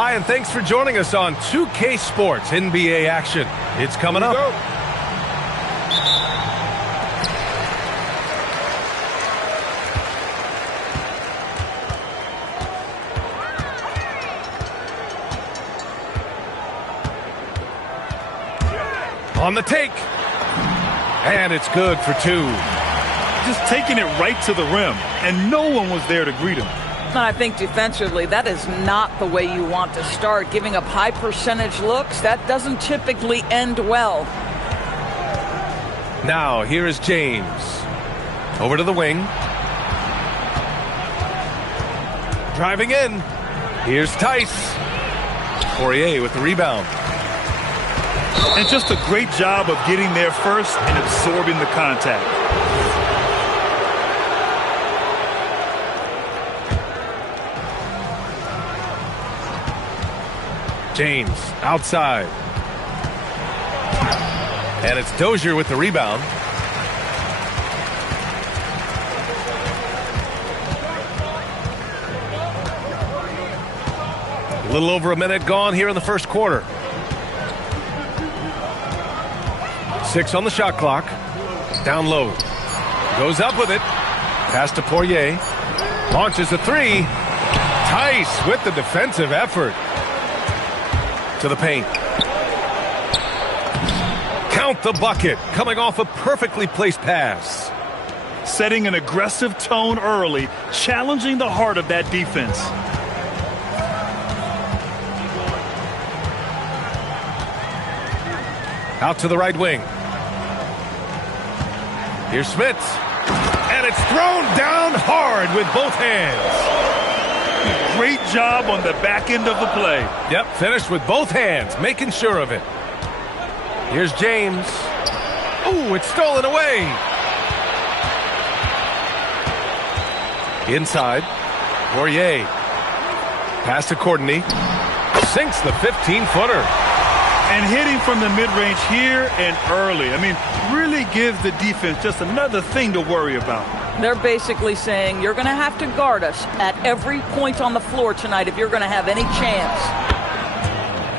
Hi, and thanks for joining us on 2K Sports NBA action. It's coming up. On the take. And it's good for two. Just taking it right to the rim, and no one was there to greet him. I think defensively, that is not the way you want to start. Giving up high percentage looks, that doesn't typically end well. Now, here is James. Over to the wing. Driving in. Here's Tice. Poirier with the rebound. And just a great job of getting there first and absorbing the contact. James outside. And it's Dozier with the rebound. A little over a minute gone here in the first quarter. 6 on the shot clock. Down low. Goes up with it. Pass to Poirier. Launches a three. Tice with the defensive effort. To the paint. Count the bucket. Coming off a perfectly placed pass. Setting an aggressive tone early, challenging the heart of that defense. Out to the right wing. Here's Smith. And it's thrown down hard with both hands. Great job on the back end of the play. Yep, finished with both hands, making sure of it. Here's James. Ooh, it's stolen away. Inside. Poirier. Pass to Courtney. Sinks the 15-footer. And hitting from the mid-range here and early. I mean, really gives the defense just another thing to worry about. They're basically saying you're going to have to guard us at every point on the floor tonight if you're going to have any chance.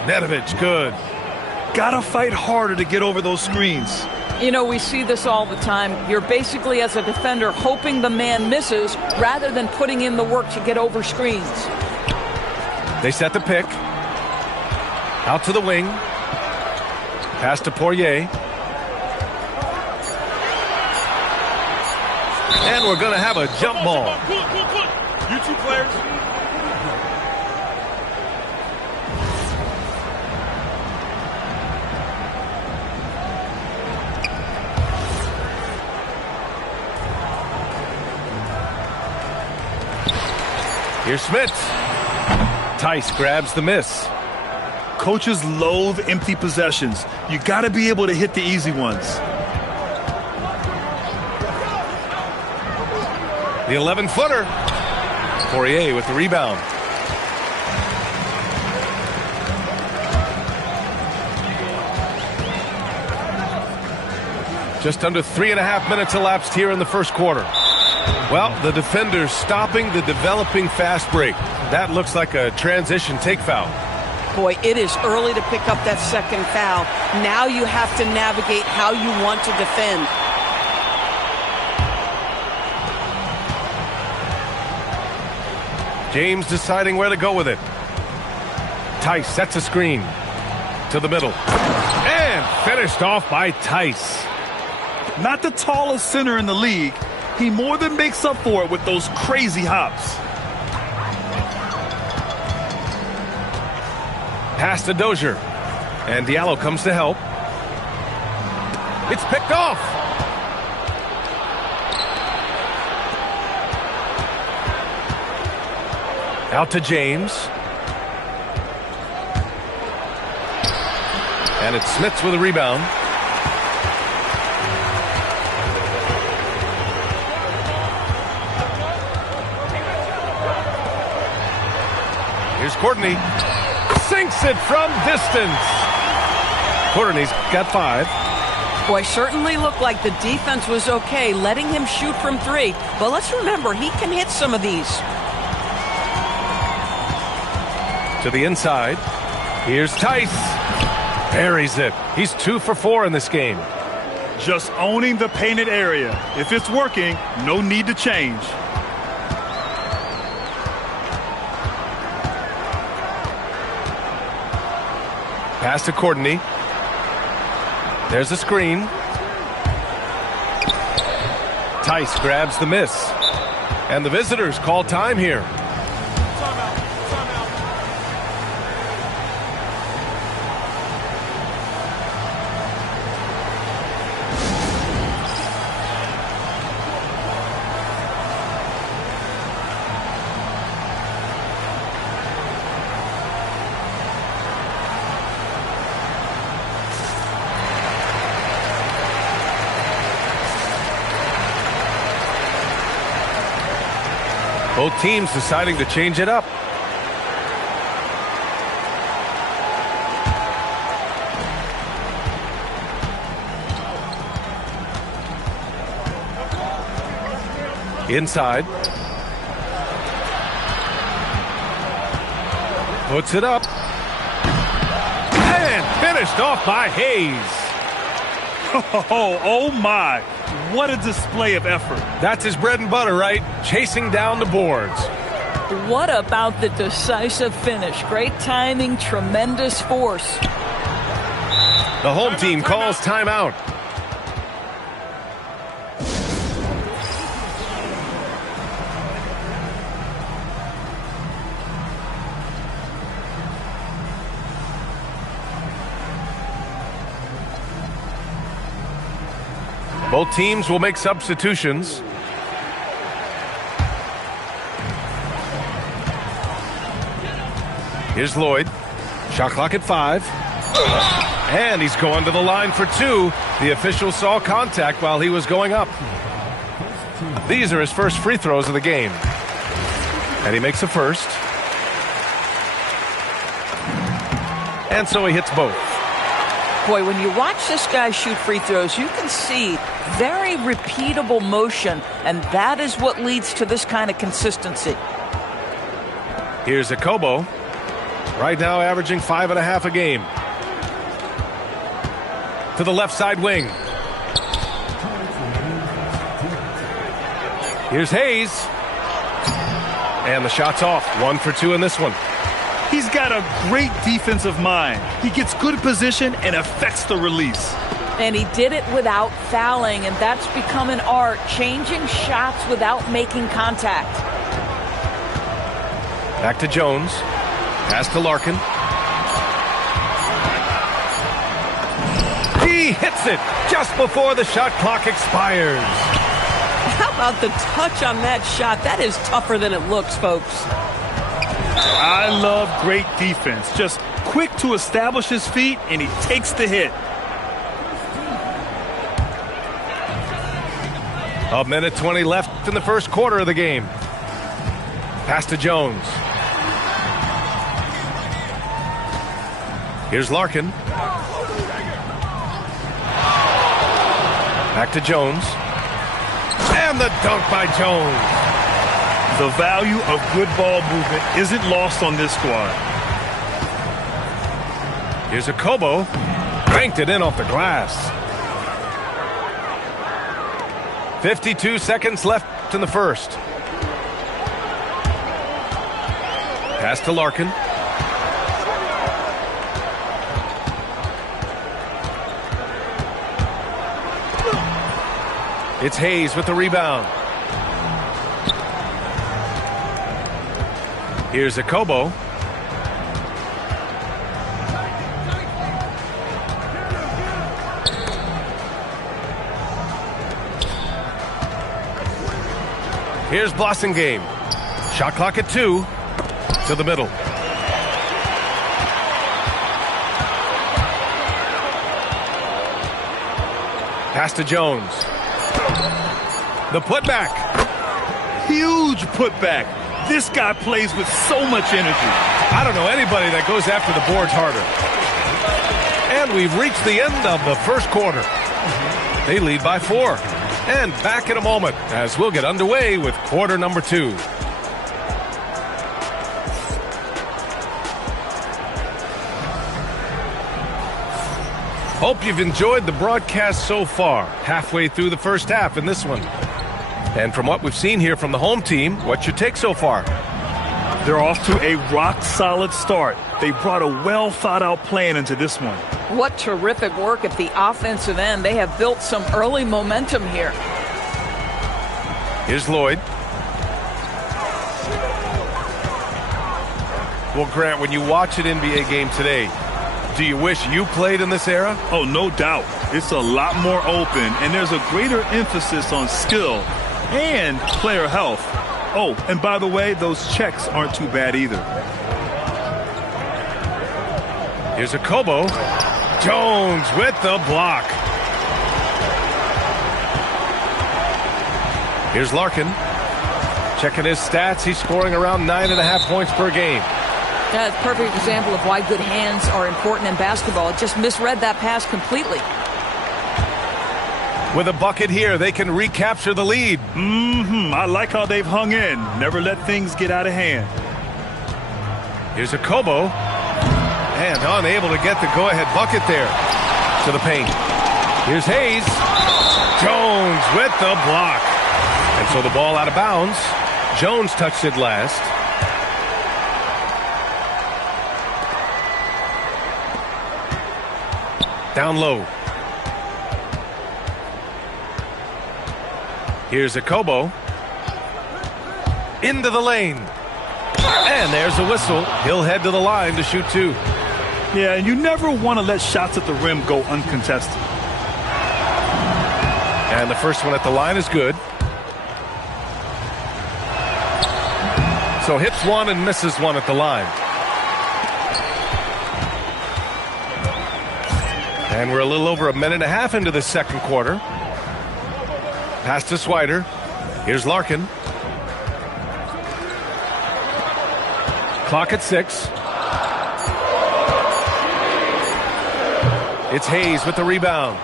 Nerijus, good. Gotta fight harder to get over those screens. You know, we see this all the time. You're basically, as a defender, hoping the man misses rather than putting in the work to get over screens. They set the pick. Out to the wing. Pass to Poirier. And we're going to have a jump ball. You two players. Here's Smith. Tice grabs the miss. Coaches loathe empty possessions. You got to be able to hit the easy ones. The 11-footer. Poirier with the rebound. Just under 3.5 minutes elapsed here in the first quarter. Well, the defenders stopping the developing fast break. That looks like a transition take foul. Boy, it is early to pick up that second foul. Now you have to navigate how you want to defend. James deciding where to go with it. Tice sets a screen to the middle. And finished off by Tice. Not the tallest center in the league. He more than makes up for it with those crazy hops. Pass to Dozier. And Diallo comes to help. It's picked off. Out to James. And it's Smith with a rebound. Here's Courtney. Sinks it from distance. Courtney's got 5. Boy, certainly looked like the defense was okay, letting him shoot from 3. But let's remember, he can hit some of these. To the inside. Here's Tice. Buries it. He's 2 for 4 in this game. Just owning the painted area. If it's working, no need to change. Pass to Courtney. There's a screen. Tice grabs the miss. And the visitors call time here. Both teams deciding to change it up. Inside. Puts it up. And finished off by Hayes. Oh my. What a display of effort. That's his bread and butter, right? Chasing down the boards. What about the decisive finish? Great timing, tremendous force. The home team calls timeout. Both teams will make substitutions. Here's Lloyd. Shot clock at 5. And he's going to the line for 2. The official saw contact while he was going up. These are his first free throws of the game. And he makes a first. And so he hits both. Boy, when you watch this guy shoot free throws, you can see very repeatable motion, and that is what leads to this kind of consistency. Here's Jakubo. Right now averaging 5.5 a game. To the left side wing. Here's Hayes. And the shot's off. 1 for 2 in this one. He's got a great defensive mind. He gets good position and affects the release. And he did it without fouling, and that's become an art, changing shots without making contact. Back to Jones. Pass to Larkin. He hits it just before the shot clock expires. How about the touch on that shot? That is tougher than it looks, folks. I love great defense. Just quick to establish his feet, and he takes the hit. A minute 20 left in the first quarter of the game. Pass to Jones. Here's Larkin. Back to Jones. And the dunk by Jones. The value of good ball movement isn't lost on this squad. Here's Jakubo. Banked it in off the glass. 52 seconds left in the first. Pass to Larkin. It's Hayes with the rebound. Here's Jakubo. Here's Blossingame. Shot clock at 2. To the middle. Pass to Jones. The putback. Huge putback. This guy plays with so much energy. I don't know anybody that goes after the boards harder. And we've reached the end of the first quarter. They lead by 4. And back in a moment as we'll get underway with quarter number 2. Hope you've enjoyed the broadcast so far. Halfway through the first half in this one. And from what we've seen here from the home team, what's your take so far? They're off to a rock-solid start. They brought a well-thought-out plan into this one. What terrific work at the offensive end. They have built some early momentum here. Here's Lloyd. Well, Grant, when you watch an NBA game today, do you wish you played in this era? Oh, no doubt. It's a lot more open, and there's a greater emphasis on skill and player health. Oh, and by the way, those checks aren't too bad either. Here's a Kobo. Jones with the block. Here's Larkin. Checking his stats. He's scoring around 9.5 points per game. That's a perfect example of why good hands are important in basketball. It just misread that pass completely. With a bucket here, they can recapture the lead. I like how they've hung in. Never let things get out of hand. Here's a Kobo. And unable to get the go-ahead bucket there. To the paint. Here's Hayes. Jones with the block. And so the ball out of bounds. Jones touched it last. Down low. Here's a Kobo. Into the lane. And there's a whistle. He'll head to the line to shoot two. Yeah, and you never want to let shots at the rim go uncontested. And the first one at the line is good. So hits one and misses one at the line. And we're a little over a minute and a half into the second quarter. Pass to Swider. Here's Larkin. Clock at 6. It's Hayes with the rebound.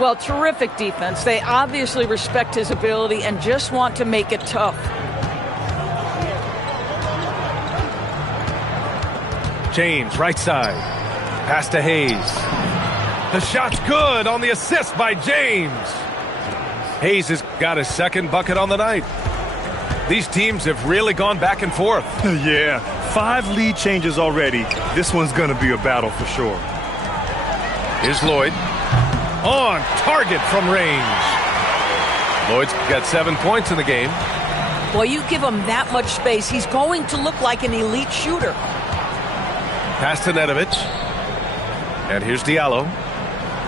Well, terrific defense. They obviously respect his ability and just want to make it tough. James, right side. Pass to Hayes. The shot's good on the assist by James. Hayes has got his second bucket on the night. These teams have really gone back and forth. Yeah, 5 lead changes already. This one's going to be a battle for sure. Here's Lloyd. On target from range. Lloyd's got 7 points in the game. Well, you give him that much space, he's going to look like an elite shooter. Pass to Nerijus. And here's Diallo.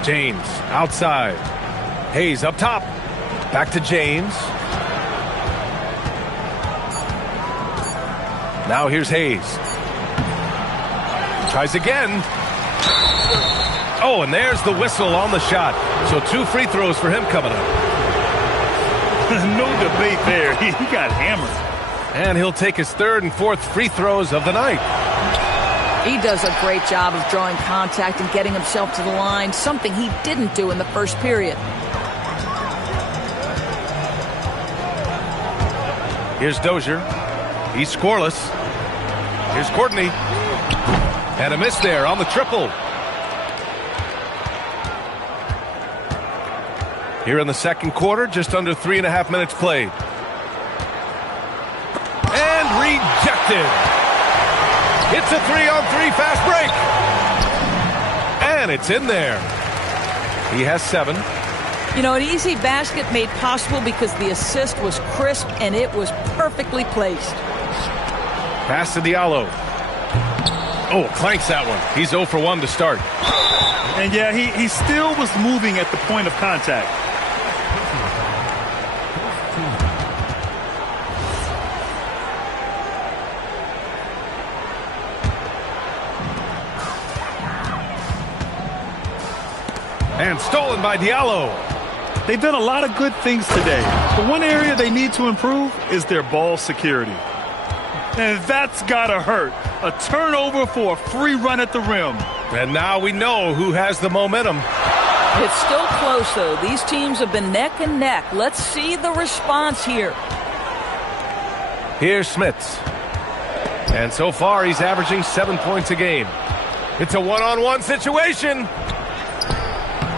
James outside. Hayes up top. Back to James. Now here's Hayes. Tries again. Oh, and there's the whistle on the shot. So 2 free throws for him coming up. No debate there. He got hammered. And he'll take his 3rd and 4th free throws of the night. He does a great job of drawing contact and getting himself to the line, something he didn't do in the first period. Here's Dozier. He's scoreless. Here's Courtney. And a miss there on the triple. Here in the second quarter, just under 3.5 minutes played. And rejected. It's a 3-on-3 fast break. And it's in there. He has 7. You know, an easy basket made possible because the assist was crisp and it was perfectly placed. Pass to Diallo. Oh, clanks that one. He's 0 for 1 to start. And yeah, he still was moving at the point of contact. And stolen by Diallo. They've done a lot of good things today. The one area they need to improve is their ball security. And that's gotta hurt. A turnover for a free run at the rim. And now we know who has the momentum. It's still close, though. These teams have been neck and neck. Let's see the response here. Here's Smits. And so far, he's averaging 7 points a game. It's a one-on-one situation.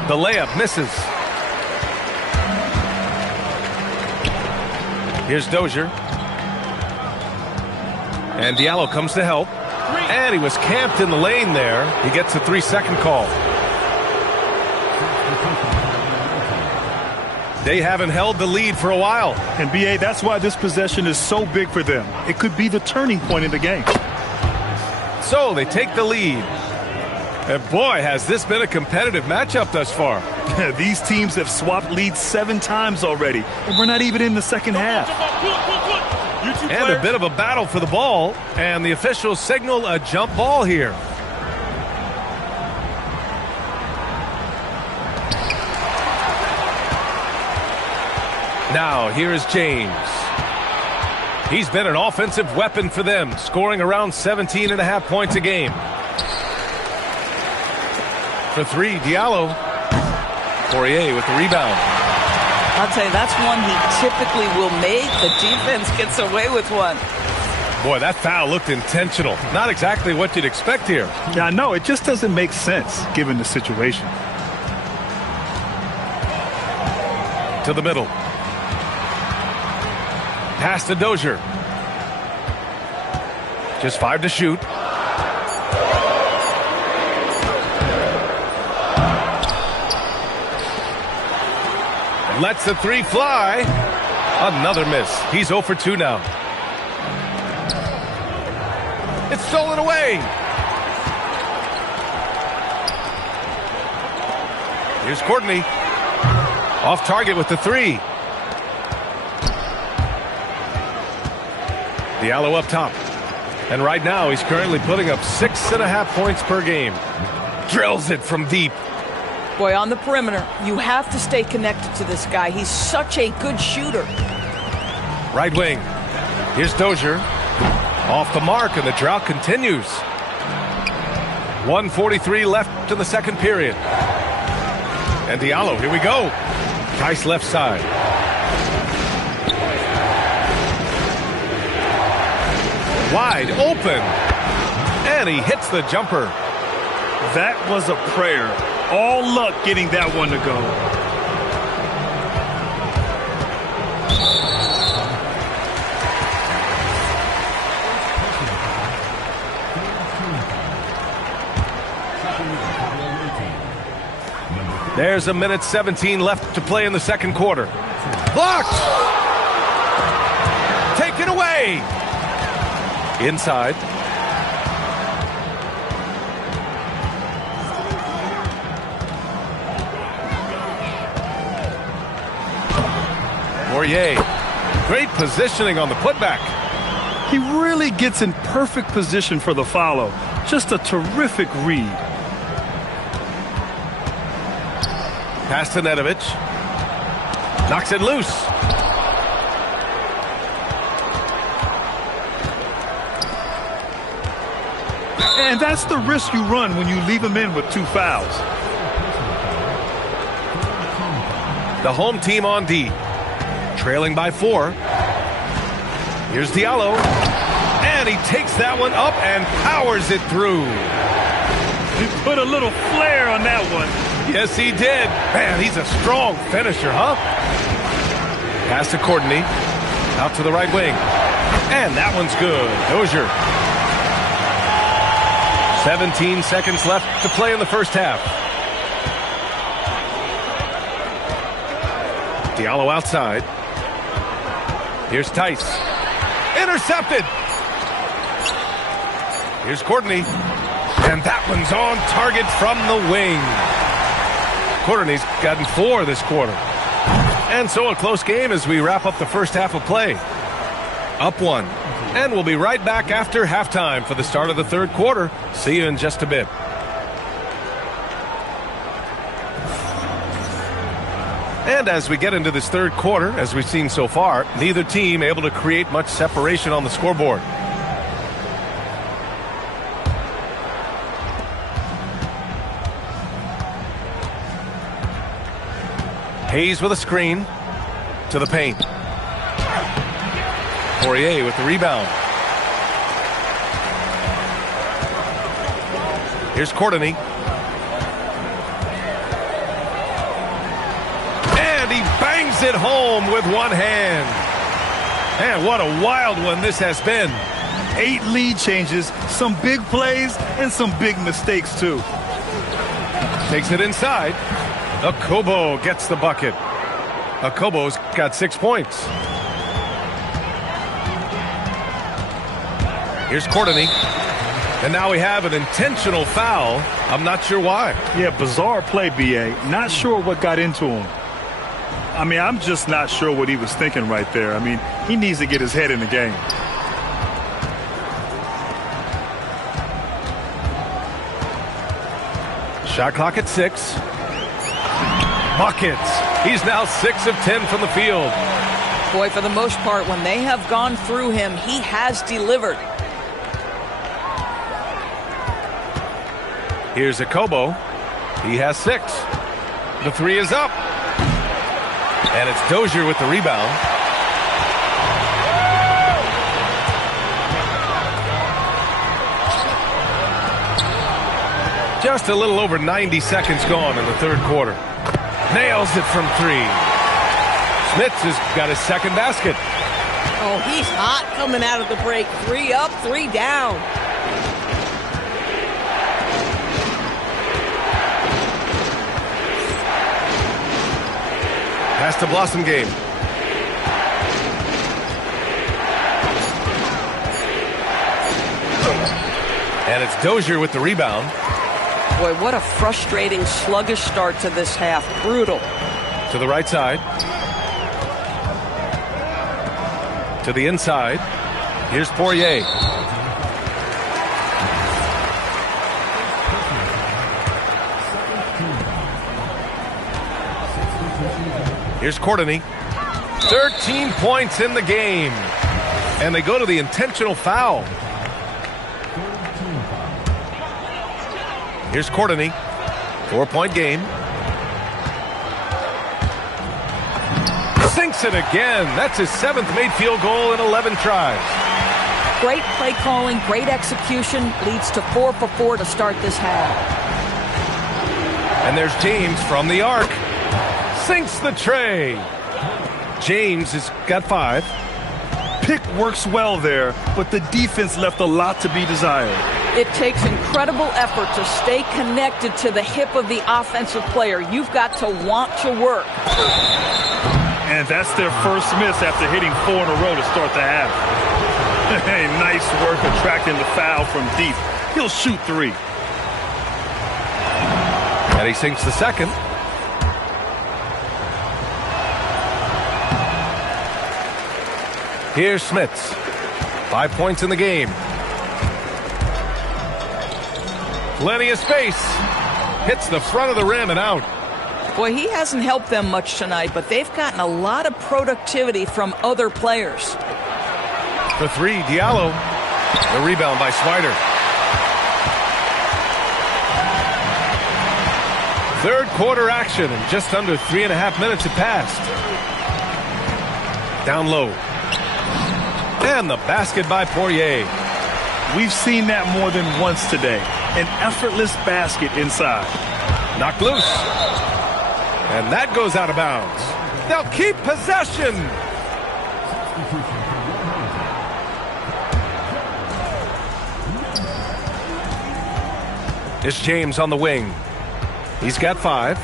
The layup misses. Here's Dozier. And Diallo comes to help. And he was camped in the lane there. He gets a 3-second call. They haven't held the lead for a while. And B.A., that's why this possession is so big for them. It could be the turning point in the game. So they take the lead. And boy, has this been a competitive matchup thus far. These teams have swapped leads 7 times already, and we're not even in the second half. And a bit of a battle for the ball, and the officials signal a jump ball here. Now, here is James. He's been an offensive weapon for them, scoring around 17.5 points a game. For 3, Diallo. Poirier with the rebound. I'll tell you, that's one he typically will make. The defense gets away with one. Boy, that foul looked intentional. Not exactly what you'd expect here. Yeah, I know. It just doesn't make sense, given the situation. To the middle. Pass to Dozier. Just 5 to shoot. Lets the 3 fly. Another miss. He's 0 for 2 now. It's stolen away. Here's Courtney. Off target with the 3. Diallo up top. And right now he's currently putting up 6.5 points per game. Drills it from deep. Boy, on the perimeter, you have to stay connected to this guy. He's such a good shooter. Right wing. Here's Dozier. Off the mark, and the drought continues. 1:43 left in the second period. And Diallo, here we go. Tice left side. Wide open. And he hits the jumper. That was a prayer. All luck getting that one to go. There's 1:17 left to play in the second quarter. Blocked! Taken away! Inside. Poirier. Great positioning on the putback. He really gets in perfect position for the follow. Just a terrific read. Pass to Nerijus. Knocks it loose. And that's the risk you run when you leave him in with 2 fouls. The home team on D. Trailing by 4. Here's Diallo. And he takes that one up and powers it through. He put a little flair on that one. Yes, he did. Man, he's a strong finisher, huh? Pass to Courtney. Out to the right wing. And that one's good. Dozier. 17 seconds left to play in the first half. Diallo outside. Here's Tice. Intercepted. Here's Courtney. And that one's on target from the wing. Courtney's gotten 4 this quarter. And so a close game as we wrap up the first half of play. Up 1. And we'll be right back after halftime for the start of the third quarter. See you in just a bit. And as we get into this third quarter, as we've seen so far, neither team able to create much separation on the scoreboard. Hayes with a screen to the paint. Poirier with the rebound. Here's Courtney. it home with one hand. And what a wild one this has been. 8 lead changes, some big plays, and some big mistakes, too. Takes it inside. Jakubo gets the bucket. Jakubo's got 6 points. Here's Courtney. And now we have an intentional foul. I'm not sure why. Yeah, bizarre play, B.A. Not sure what got into him. I mean, I'm just not sure what he was thinking right there. I mean, he needs to get his head in the game. Shot clock at 6. Buckets. He's now 6 of 10 from the field. Boy, for the most part, when they have gone through him, he has delivered. Here's Jakubo. He has 6. The 3 is up. And it's Dozier with the rebound. Just a little over 90 seconds gone in the third quarter. Nails it from 3. Smits has got his second basket. Oh, he's hot coming out of the break. 3 up, 3 down. Pass to Blossom Game. And it's Dozier with the rebound. Boy, what a frustrating, sluggish start to this half. Brutal. To the right side. To the inside. Here's Poirier. Here's Courtney. 13 points in the game. And they go to the intentional foul. Here's Courtney. 4-point game. Sinks it again. That's his 7th made field goal in 11 tries. Great play calling, great execution, leads to 4 for 4 to start this half. And there's James from the arc. Sinks the tray. James has got 5. Pick works well there, but the defense left a lot to be desired. It takes incredible effort to stay connected to the hip of the offensive player. You've got to want to work. And that's their first miss after hitting 4 in a row to start the half. Hey, nice work attracting the foul from deep. He'll shoot 3. And he sinks the second. Here's Smits. 5 points in the game. Plenty of space. Hits the front of the rim and out. Boy, he hasn't helped them much tonight, but they've gotten a lot of productivity from other players. For 3, Diallo. The rebound by Swider. Third quarter action, and just under 3.5 minutes have passed. Down low. And the basket by Poirier. We've seen that more than once today. An effortless basket inside. Knocked loose. And that goes out of bounds. They'll keep possession. It's James on the wing. He's got 5.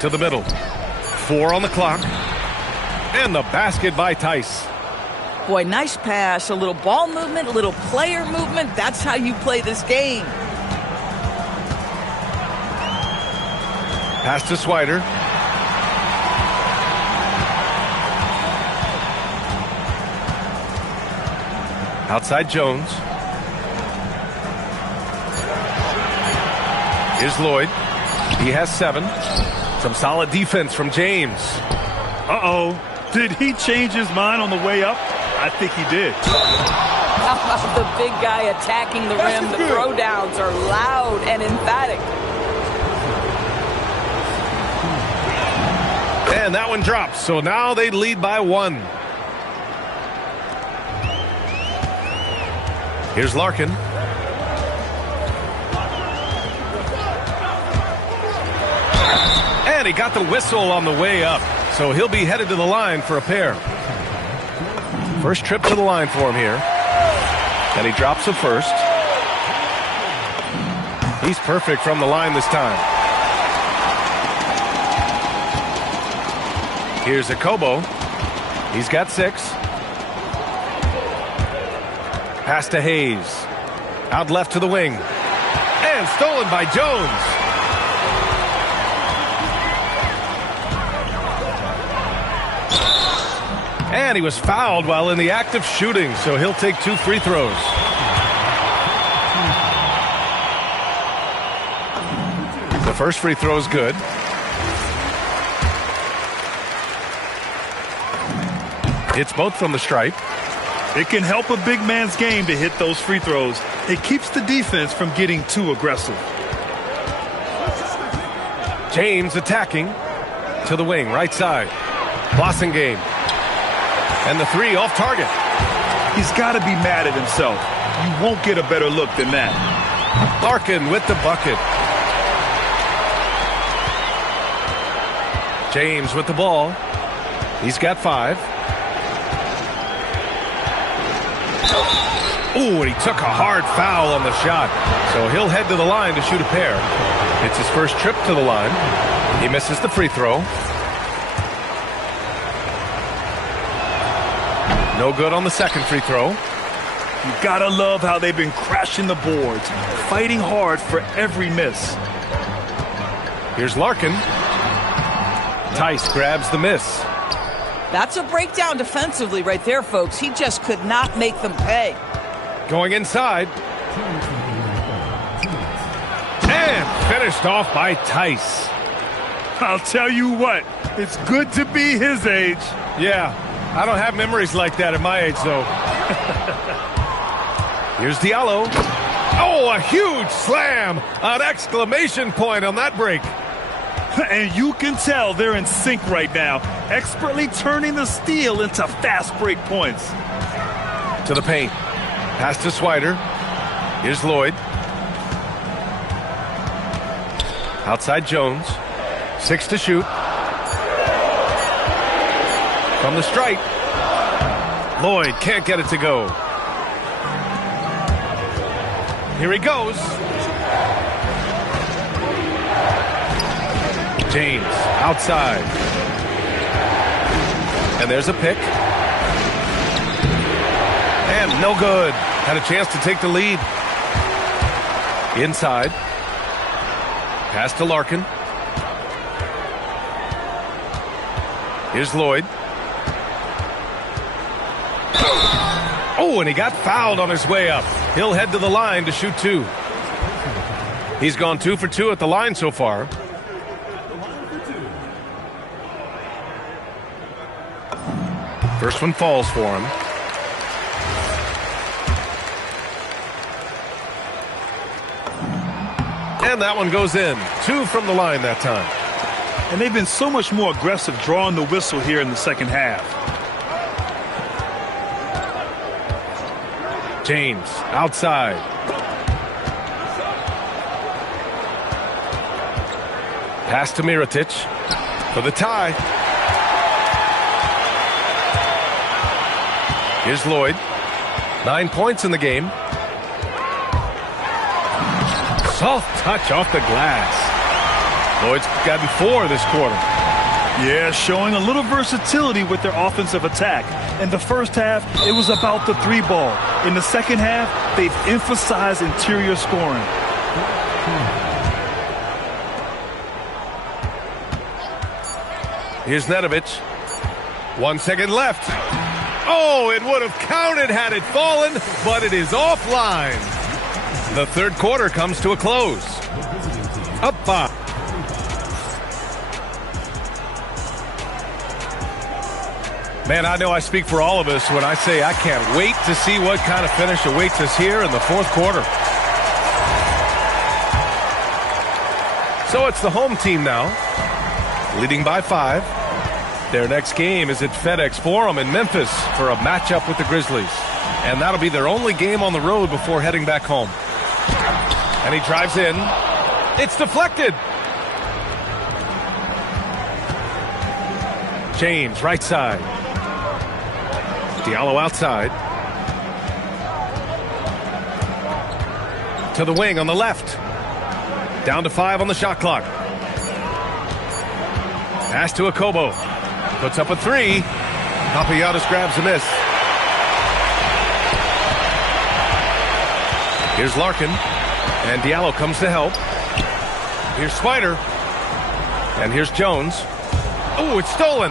To the middle. 4 on the clock. And the basket by Tice. Boy, nice pass. A little ball movement, a little player movement. That's how you play this game. Pass to Swider. Outside Jones. Here's Lloyd. He has 7. Some solid defense from James. Uh-oh. Did he change his mind on the way up? I think he did. The big guy attacking the rim. The throwdowns are loud and emphatic. And that one drops. So now they lead by 1. Here's Larkin. And he got the whistle on the way up, so he'll be headed to the line for a pair. First trip to the line for him here. And he drops the first. He's perfect from the line this time. Here's Jakubo. He's got 6. Pass to Hayes. Out left to the wing. And stolen by Jones. And he was fouled while in the act of shooting, so he'll take 2 free throws. The first free throw is good. It's both from the stripe. It can help a big man's game to hit those free throws. It keeps the defense from getting too aggressive. James attacking to the wing, right side. Blossingame. And the 3 off target. He's got to be mad at himself. You won't get a better look than that. Larkin with the bucket. James with the ball. He's got 5. Ooh, and he took a hard foul on the shot. So he'll head to the line to shoot a pair. It's his first trip to the line. He misses the free throw. No good on the second free throw. You gotta love how they've been crashing the boards, fighting hard for every miss. Here's Larkin. Tice grabs the miss. That's a breakdown defensively right there, folks. He just could not make them pay. Going inside. And finished off by Tice. I'll tell you what, it's good to be his age. Yeah, I don't have memories like that at my age, though. Here's Diallo. Oh, a huge slam! An exclamation point on that break. And you can tell they're in sync right now, expertly turning the steal into fast break points. To the paint. Pass to Swider. Here's Lloyd. Outside Jones. 6 to shoot. From the stripe. Lloyd can't get it to go. Here he goes. James outside. And there's a pick. And no good. Had a chance to take the lead. Inside. Pass to Larkin. Here's Lloyd. Oh, and he got fouled on his way up. He'll head to the line to shoot 2. He's gone 2 for 2 at the line so far. First one falls for him. And that one goes in. 2 from the line that time. And they've been so much more aggressive drawing the whistle here in the second half. James outside. Pass to Mirotic for the tie. Here's Lloyd. 9 points in the game. Soft touch off the glass. Lloyd's gotten 4 this quarter. Yeah, showing a little versatility with their offensive attack. In the first half, it was about the 3 ball. In the second half, they've emphasized interior scoring. Here's Nerijus. 1 second left. Oh, it would have counted had it fallen, but it is offline. The third quarter comes to a close. Up 5. Man, I know I speak for all of us when I say I can't wait to see what kind of finish awaits us here in the fourth quarter. So it's the home team now, leading by 5. Their next game is at FedEx Forum in Memphis for a matchup with the Grizzlies. And that'll be their only game on the road before heading back home. And he drives in. It's deflected. James, right side. Diallo outside. To the wing on the left. Down to 5 on the shot clock. Pass to Akobo. Puts up a 3. Papagiannis grabs a miss. Here's Larkin. And Diallo comes to help. Here's Swider. And here's Jones. Oh, it's stolen.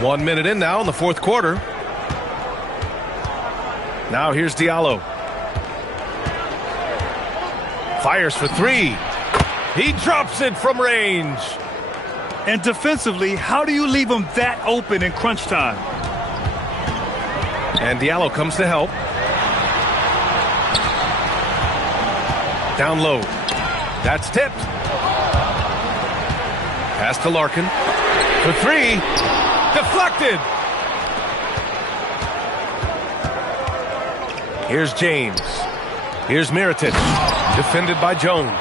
1 minute in now in the fourth quarter. Now here's Diallo. Fires for 3. He drops it from range. And defensively, how do you leave him that open in crunch time? And Diallo comes to help. Down low. That's tipped. Pass to Larkin. For 3. Deflected. Here's James. Here's Mirotic. Defended by Jones.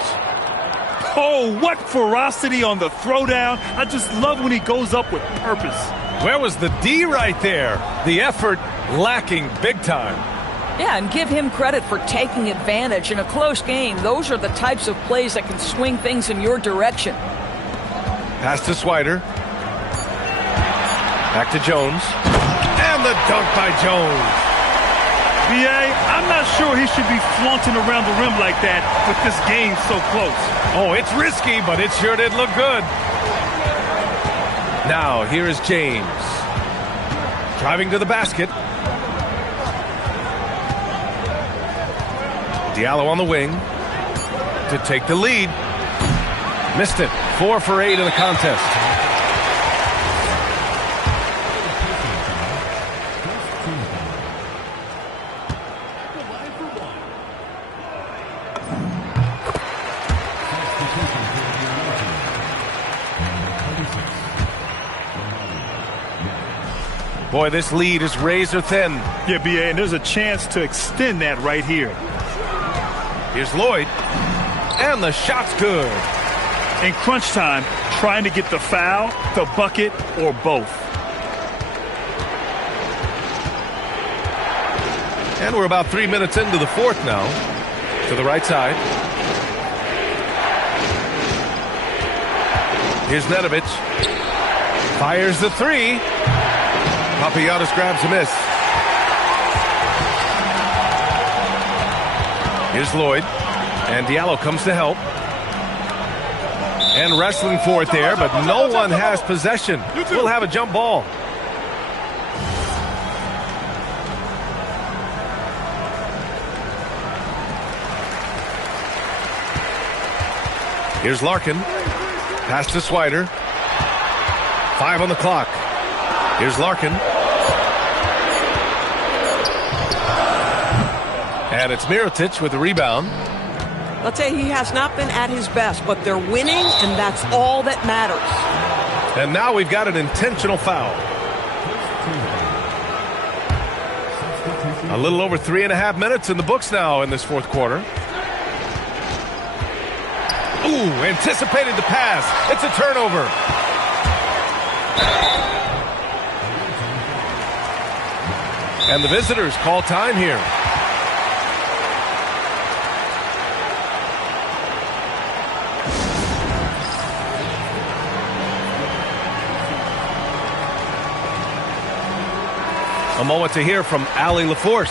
Oh, what ferocity on the throwdown. I just love when he goes up with purpose. Where was the D right there? The effort lacking big time. Yeah, and give him credit for taking advantage in a close game. Those are the types of plays that can swing things in your direction. Pass to Swider. Back to Jones. And the dunk by Jones. B.A., I'm not sure he should be flaunting around the rim like that with this game so close. Oh, it's risky, but it sure did look good. Now, here is James. Driving to the basket. Diallo on the wing to take the lead. Missed it. 4 for 8 in the contest. Boy, this lead is razor thin. Yeah, B.A., and there's a chance to extend that right here. Here's Lloyd. And the shot's good. In crunch time, trying to get the foul, the bucket, or both. And we're about 3 minutes into the fourth now. To the right side. Here's Nerijus. Fires the 3. Papagiannis grabs a miss. Here's Lloyd. And Diallo comes to help. And wrestling for it there, but no one has possession. We'll have a jump ball. Here's Larkin. Pass to Swider. 5 on the clock. Here's Larkin. And it's Mirotic with the rebound. I'll tell you, he has not been at his best, but they're winning, and that's all that matters. And now we've got an intentional foul. A little over 3.5 minutes in the books now in this fourth quarter. Ooh, anticipated the pass. It's a turnover. And the visitors call time here. A moment to hear from Allie LaForce.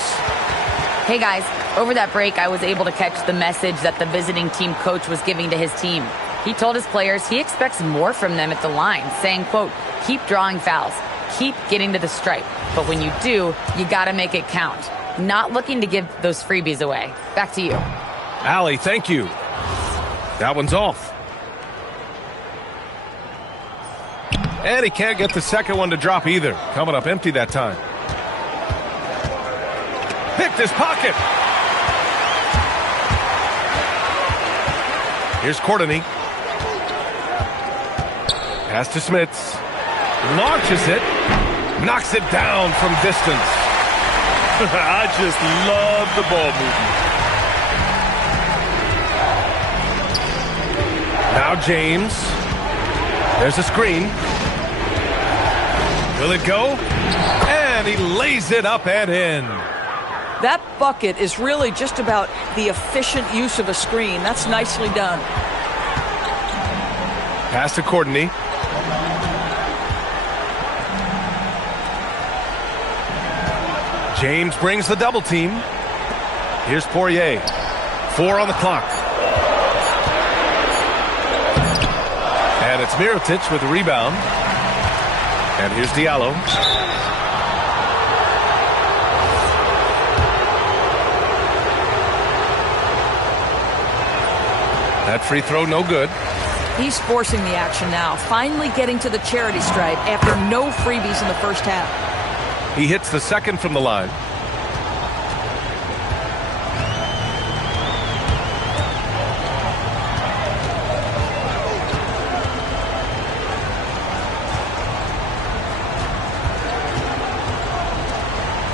Hey guys, over that break I was able to catch the message that the visiting team coach was giving to his team. He told his players he expects more from them at the line, saying, quote, keep drawing fouls, keep getting to the stripe, but when you do, you gotta make it count. Not looking to give those freebies away. Back to you. Allie, thank you. That one's off. And he can't get the second one to drop either. Coming up empty that time. Picked his pocket. Here's Courtney. Pass to Smits. Launches it. Knocks it down from distance. I just love the ball movement. Now James. There's a screen. Will it go? And he lays it up and in. That bucket is really just about the efficient use of a screen. That's nicely done. Pass to Courtney. James brings the double team. Here's Poirier. 4 on the clock. And it's Mirotic with the rebound. And here's Diallo. That free throw no good. He's forcing the action now, finally getting to the charity stripe after no freebies in the first half. He hits the second from the line.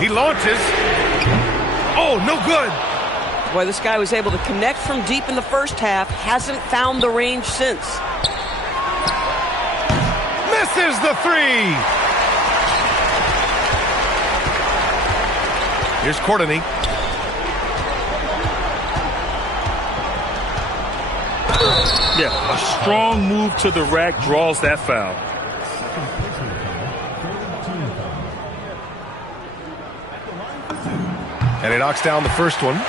He launches. Oh, no good. Boy, this guy was able to connect from deep in the first half. Hasn't found the range since. Misses the three. Here's Courtney. Yeah, a strong move to the rack draws that foul. And he knocks down the first one.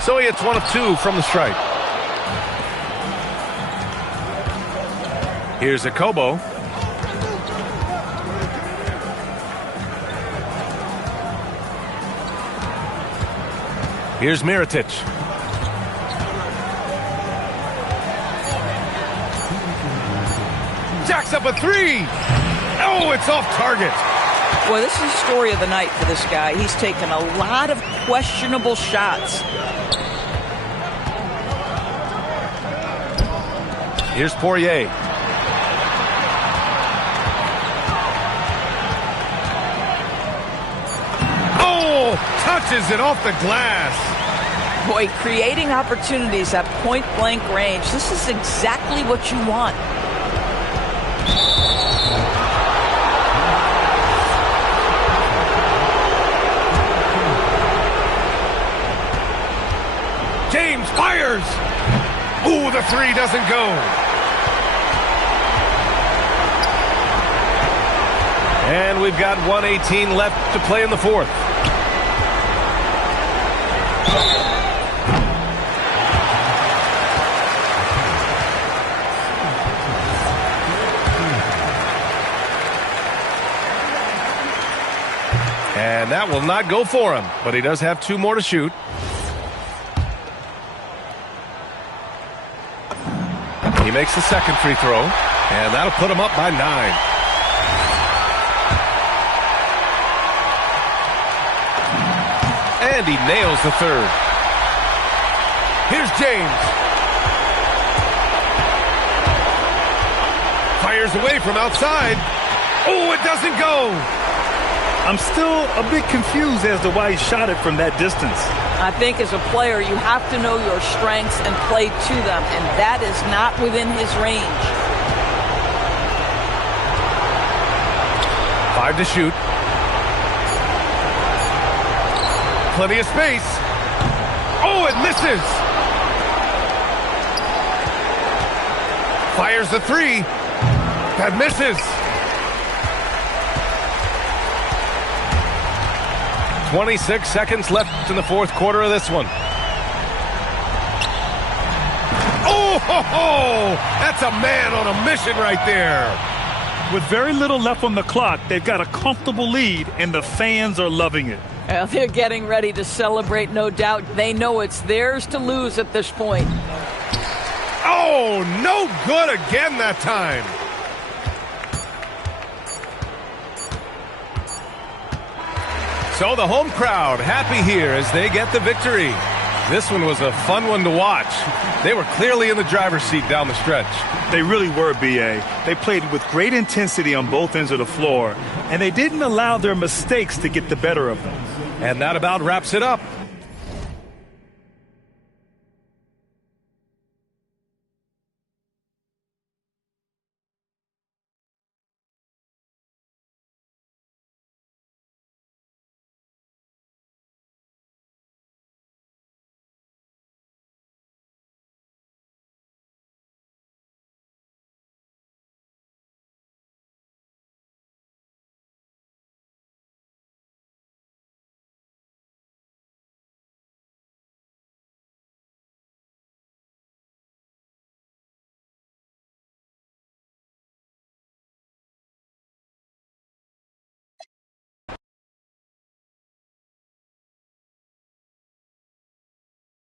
So he hits 1 of 2 from the stripe. Here's Jakubo. Here's Mirotic. Jacks up a 3. Oh, it's off target. Boy, this is the story of the night for this guy. He's taken a lot of questionable shots. Here's Poirier. Oh, touches it off the glass. Boy, creating opportunities at point-blank range. This is exactly what you want. James fires. Ooh, the 3 doesn't go. And we've got 1:18 left to play in the fourth. And that will not go for him, but he does have 2 more to shoot. He makes the second free throw, and that'll put him up by 9. And he nails the third. Here's James. Fires away from outside. Oh, it doesn't go. I'm still a bit confused as to why he shot it from that distance. I think as a player, you have to know your strengths and play to them, and that is not within his range. 5 to shoot. Plenty of space. Oh, it misses. Fires the 3. That misses. 26 seconds left in the fourth quarter of this one. Oh, ho, ho! That's a man on a mission right there. With very little left on the clock, they've got a comfortable lead, and the fans are loving it. Well, they're getting ready to celebrate, no doubt. They know it's theirs to lose at this point. Oh, no good again that time. So the home crowd happy here as they get the victory. This one was a fun one to watch. They were clearly in the driver's seat down the stretch. They really were, B.A. They played with great intensity on both ends of the floor, and they didn't allow their mistakes to get the better of them. And that about wraps it up.